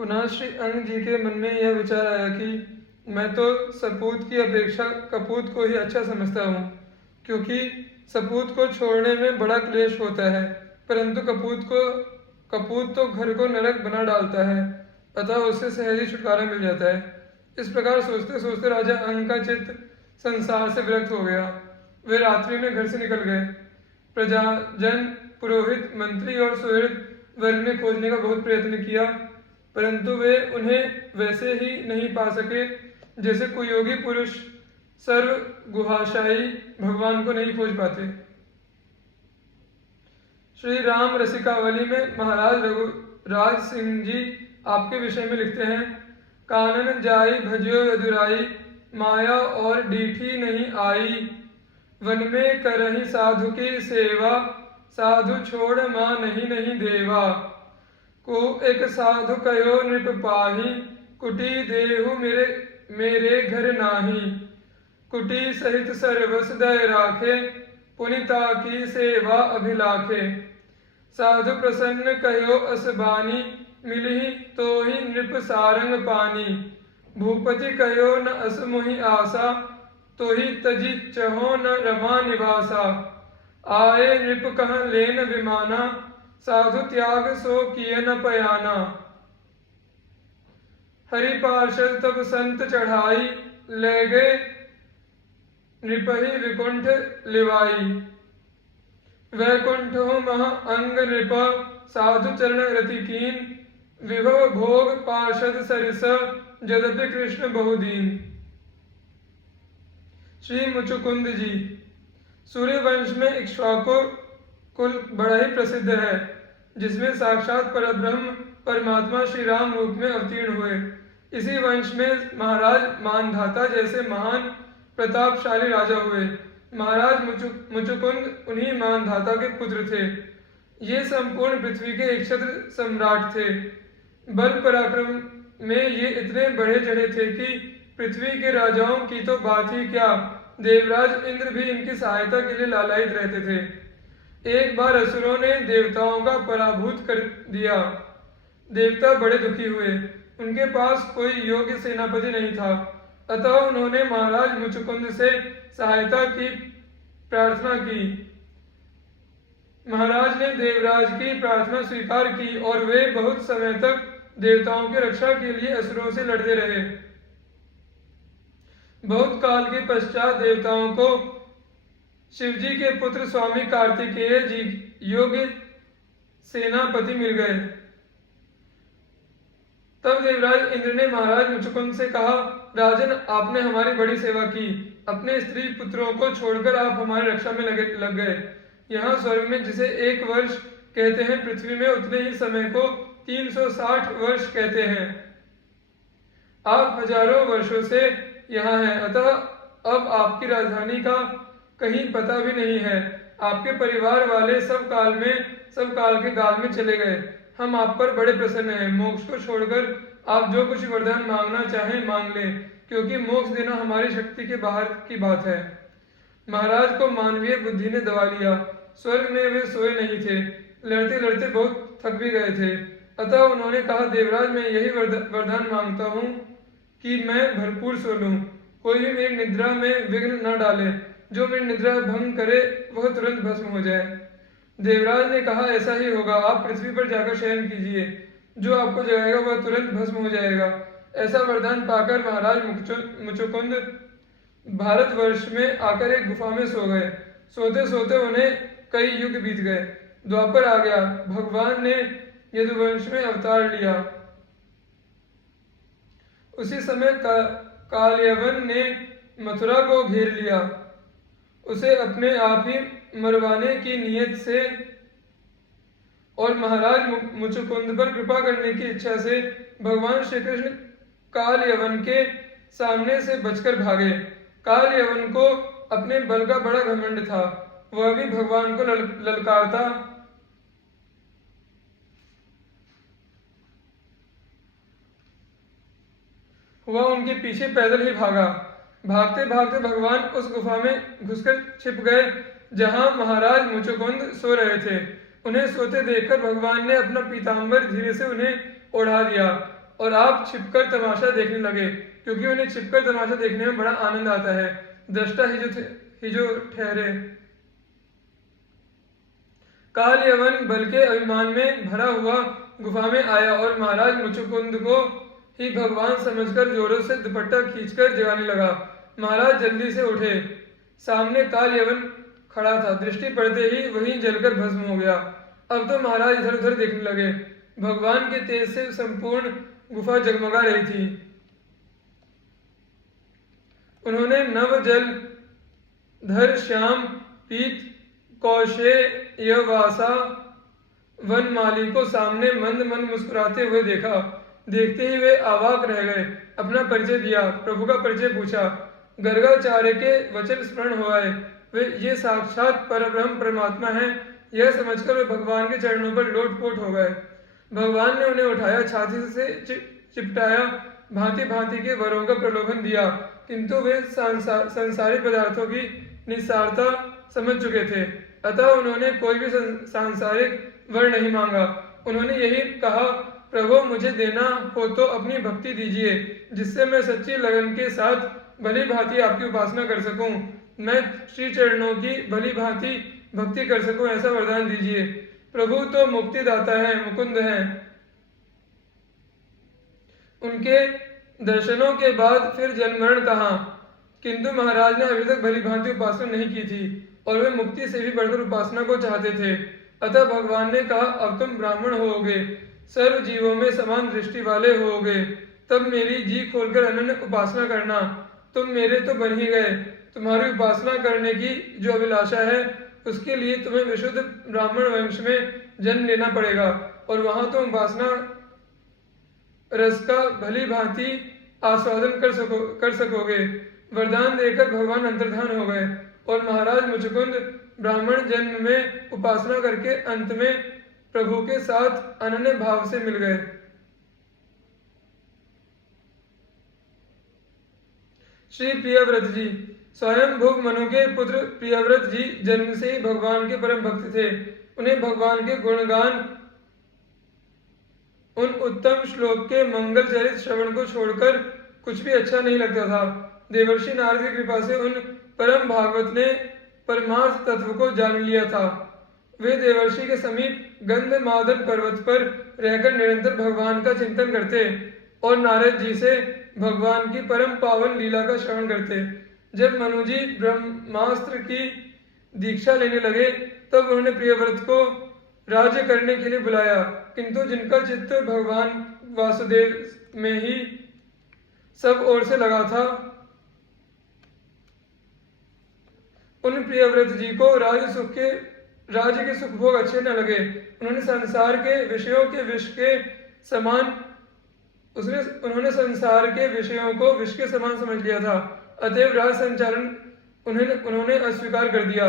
पुनः श्री अंग जी के मन में यह विचार आया कि मैं तो सपूत की अपेक्षा कपूत को ही अच्छा समझता हूँ, क्योंकि सपूत को छोड़ने में बड़ा क्लेश होता है, परंतु कपूत तो घर को नरक बना डालता है, अतः उससे सहज ही छुटकारा मिल जाता है। इस प्रकार सोचते सोचते राजा अंग का चित्त संसार से विरक्त हो गया। वे रात्रि में घर से निकल गए। प्रजाजन, पुरोहित, मंत्री और सुहृद वर्ग ने खोजने का बहुत प्रयत्न किया, परंतु वे उन्हें वैसे ही नहीं पा सके जैसे कुयोगी पुरुष सर्व गुहाशायी भगवान को नहीं खोज पाते। श्री राम रसिकावली में महाराज रघुराज सिंह जी आपके विषय में लिखते हैं, कानन जाई भजियो यदुराई, माया और डीठी नहीं आई, वन में करही साधु की सेवा, साधु छोड़ मां नहीं नहीं देवा, को एक साधु कयो नृप पाही, कुटी देहु मेरे घर नाही, कुटी सहित सर्वस दय राखे, पुनिता की सेवा अभिलाखे, साधु प्रसन्न कहो असबानी, मिलही तो ही नृप सारंग पानी, भूपति कहो न असमुहि आशा, तो ही तजी चहो न रमा निवासा, आए नृप कह लेन विमाना, साधु त्याग सो किए न पयाना, हरि पार्षद तब संत चढ़ाई, ले गए नृपहि विकुंठ लिवाई, वैकुंठ मह अंग नृप, साधु चरण रति कीन, विभव भोग पार्षद सरिस, यद्यपि कृष्ण बहुदीन। श्री मुचुकुंद जी। सूर्य वंश में इक्ष्वाकु कुल बड़ा ही प्रसिद्ध है, जिसमें साक्षात परब्रह्म परमात्मा श्री राम रूप में अवतीर्ण हुए। इसी वंश में महाराज मानधाता जैसे महान प्रतापशाली राजा हुए। महाराज मुचुकुंद उन्हीं मानधाता के पुत्र थे। ये संपूर्ण पृथ्वी के एकछत्र सम्राट थे। बल पराक्रम में ये इतने बढ़े चढ़े थे कि पृथ्वी के राजाओं की तो बात ही क्या, देवराज इंद्र भी इनकी सहायता के लिए लालायित रहते थे। एक बार असुरों ने देवताओं का पराभूत कर दिया। देवता बड़े दुखी हुए। उनके पास कोई योग्य सेनापति नहीं था, अतः उन्होंने महाराज मुचुकुंद से सहायता की प्रार्थना की। महाराज ने देवराज की प्रार्थना स्वीकार की और वे बहुत समय तक देवताओं की रक्षा के लिए असुरों से लड़ते रहे। बहुत काल के पश्चात देवताओं को शिवजी के पुत्र स्वामी कार्तिकेय जी योग्य सेनापति मिल गए। तब देवराज इंद्र ने महाराज मुचुकुंद से कहा, राजन, आपने हमारी बड़ी सेवा की। अपने स्त्री पुत्रों को छोड़कर आप हमारी रक्षा में लग गए। यहाँ स्वर्ग में जिसे 1 वर्ष कहते हैं, पृथ्वी में उतने ही समय को 360 वर्ष कहते हैं। आप हजारों वर्षों से यहाँ हैं, अतः अब आपकी राजधानी का कहीं पता भी नहीं है। आपके परिवार वाले सब काल के गाल में चले गए। हम आप पर बड़े प्रसन्न हैं। मोक्ष को छोड़कर आप जो कुछ वरदान मांगना चाहें मांग लें, क्योंकि मोक्ष देना हमारी शक्ति के बाहर की बात है। महाराज को मानवीय बुद्धि ने दबा लिया। स्वर्ग में वे सोए नहीं थे, लड़ते लड़ते बहुत थक भी गए थे। अतः उन्होंने कहा, देवराज, मैं यही वरदान मांगता हूँ कि मैं भरपूर सो लूँ। कोई भी मेरी निद्रा में विघ्न न डाले। जो मेरी निद्रा भंग करे वह तुरंत भस्म हो जाए। देवराज ने कहा, ऐसा ही होगा। आप पृथ्वी पर जाकर शयन कीजिए। जो आपको जगाएगा वह तुरंत भस्म हो जाएगा। ऐसा वरदान पाकर महाराज मुचुकुंद भारतवर्ष में आकर एक गुफा में सो गए। सोते सोते उन्हें कई युग बीत गए। द्वापर आ गया। भगवान ने यदुवंश में अवतार लिया। उसी समय कालयवन ने मथुरा को घेर लिया। उसे अपने आप ही मरवाने की नीयत से और महाराज मुचुकुंद पर कृपा करने की इच्छा से भगवान श्री कृष्ण कालयवन के सामने से बचकर भागे। कालयवन को अपने बल का बड़ा घमंड था। वह भी भगवान को ललकारता हुआ उनके पीछे पैदल ही भागा। भागते भागते भगवान उस गुफा में घुसकर छिप गए जहां महाराज मुचुकुंद सो रहे थे। उन्हें सोते देखकर भगवान ने अपना पीताम्बर धीरे से उन्हें ओढ़ा दिया और आप छिपकर तमाशा देखने लगे, क्योंकि उन्हें छिपकर तमाशा देखने में बड़ा आनंद आता है। दृष्टा ही जो ठहरे। काल यवन बल के अभिमान में भरा हुआ गुफा में आया और महाराज मुचुकुंद को ही भगवान समझकर जोरों से दुपट्टा खींचकर जगाने लगा। महाराज जल्दी से उठे। सामने काल यवन खड़ा था। दृष्टि पड़ते ही वहीं जलकर भस्म हो गया। अब तो महाराज इधर उधर देखने लगे। भगवान के तेज से संपूर्ण गुफा जगमगा रही थी। उन्होंने नव जल धर श्याम पीत कौशेयवासा वनमाली को सामने मंद मंद मुस्कुराते हुए देखा। देखते ही वे अवाक रह गए। अपना परिचय दिया, प्रभु का परिचय पूछा। गर्गाचार्य के वचन स्मरण हो आए। वे ये साक्षात परब्रह्म परमात्मा हैं, यह समझकर वे भगवान के चरणों पर लोटपोट हो गए। भगवान ने उन्हें उठाया, छाती से चिपटाया, भांति भांति के वरों का प्रलोभन दिया, किंतु वे संसारी पदार्थों की निस्सारता समझ चुके थे। अतः उन्होंने कोई भी सांसारिक वर नहीं मांगा। उन्होंने यही कहा, प्रभु मुझे देना हो तो अपनी भक्ति दीजिए, जिससे मैं सच्ची लगन के साथ भली भांति आपकी उपासना कर सकूं, मैं श्री चरणों की भली भांति भक्ति कर सकूं, ऐसा वरदान दीजिए। प्रभु तो मुक्ति दाता है, मुकुंद है। उनके दर्शनों के बाद फिर जन्म मरण कहाँ? किंतु महाराज ने अभी तक भली भांति उपासना नहीं की थी और वे मुक्ति से भी बढ़कर उपासना को चाहते थे। अतः भगवान ने कहा, अब तुम ब्राह्मण होगे, सर्व जीवों में समान दृष्टि वाले होगे, तब मेरी जी खोलकर अनन्य उपासना करना। तुम मेरे तो बन ही गए। तुम्हारी उपासना करने की जो अभिलाषा है, उसके लिए तुम्हें विशुद्ध ब्राह्मण वंश में जन्म लेना पड़ेगा और वहां तुम उपासना रस का भली भांति आस्वादन कर सकोगे। वरदान देकर भगवान अंतर्धान हो गए और महाराज मुचुकुंद ब्राह्मण जन्म में उपासना करके अंत में प्रभु के साथ अनन्य भाव से मिल गए। श्री प्रियव्रत जी। स्वयं भुव मनु के पुत्र प्रियव्रत जी जन्म से ही भगवान के परम भक्त थे। उन्हें भगवान के गुणगान, उन उत्तम श्लोक के मंगल चरित श्रवण को छोड़कर कुछ भी अच्छा नहीं लगता था। देवर्षि नारद की कृपा से उन परम भागवत ने परमार्थ तत्व को जान लिया था। वे देवर्षि के समीप गंधमादन पर्वत पर रहकर निरंतर भगवान का चिंतन करते और नारद जी से भगवान की परम पावन लीला का श्रवण करते। जब मनु जी ब्रह्मास्त्र की दीक्षा लेने लगे, तब उन्होंने प्रियव्रत को राज्य करने के लिए बुलाया, किंतु जिनका चित्त भगवान वासुदेव में ही सब ओर से लगा था, उन प्रियव्रत जी को राज्य के सुख भोग अच्छे न लगे। उन्होंने संसार के विषयों को विष के समान समझ लिया था। अतएव राज संचालन उन्होंने अस्वीकार कर दिया।